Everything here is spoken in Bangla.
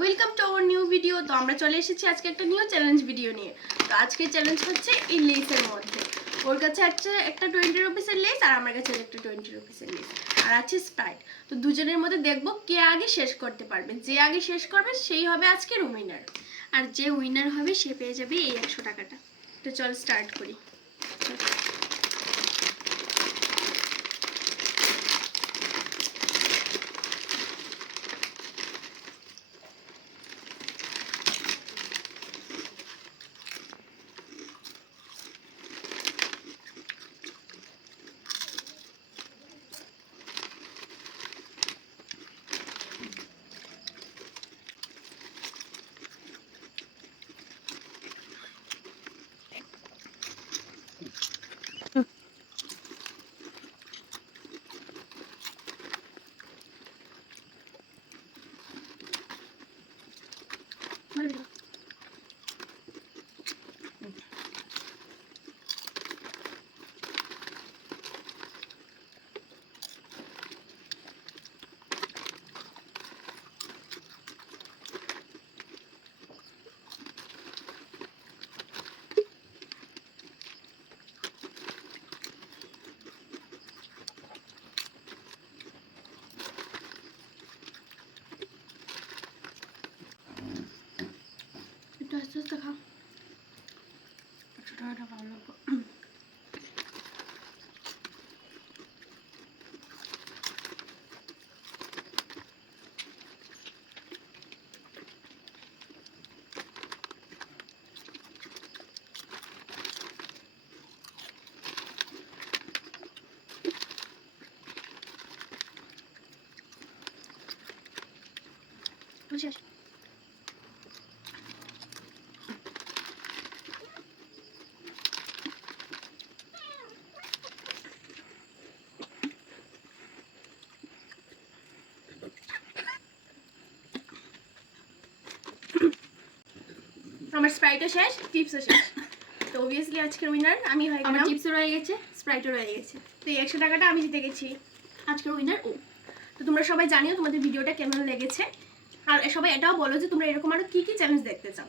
Welcome to our new video. তো আমরা চলে এসেছি আজকে একটা নিউ চ্যালেঞ্জ ভিডিও নিয়ে। তো আজকের চ্যালেঞ্জ হচ্ছে এই লেসের মধ্যে। ওর কাছে একটা 20 রুপিসের লেস আর আমার কাছে একটা 20 রুপিসের লেস আর আছে স্প্রাইট। তো দুজনের মধ্যে দেখবো কে আগে শেষ করতে পারবে। যে আগে শেষ করবে সেই হবে আজকের উইনার, আর যে উইনার হবে সে পেয়ে যাবে এই 100 টাকাটা। তো চল স্টার্ট করি। আস্তে আস্তে খাও, 100 টাকাটা ভালো লাগবে। বুঝছিস? আমার স্প্রাইটও শেষ, চিপসও শেষ। তো অবভিয়াসলি আজকের উইনার আমি হয়ে আমার গেলাম। চিপসও রয়ে গেছে, স্প্রাইটও রয়ে গেছে। তো এই 100 টাকাটা আমি জিতে গেছি। আজকের উইনার ও। তো তোমরা সবাই জানিও তোমাদের ভিডিওটা কেমন লেগেছে, আর সবাই এটাও বলো যে তোমরা এরকম আরো কি কি চ্যালেঞ্জ দেখতে চাও।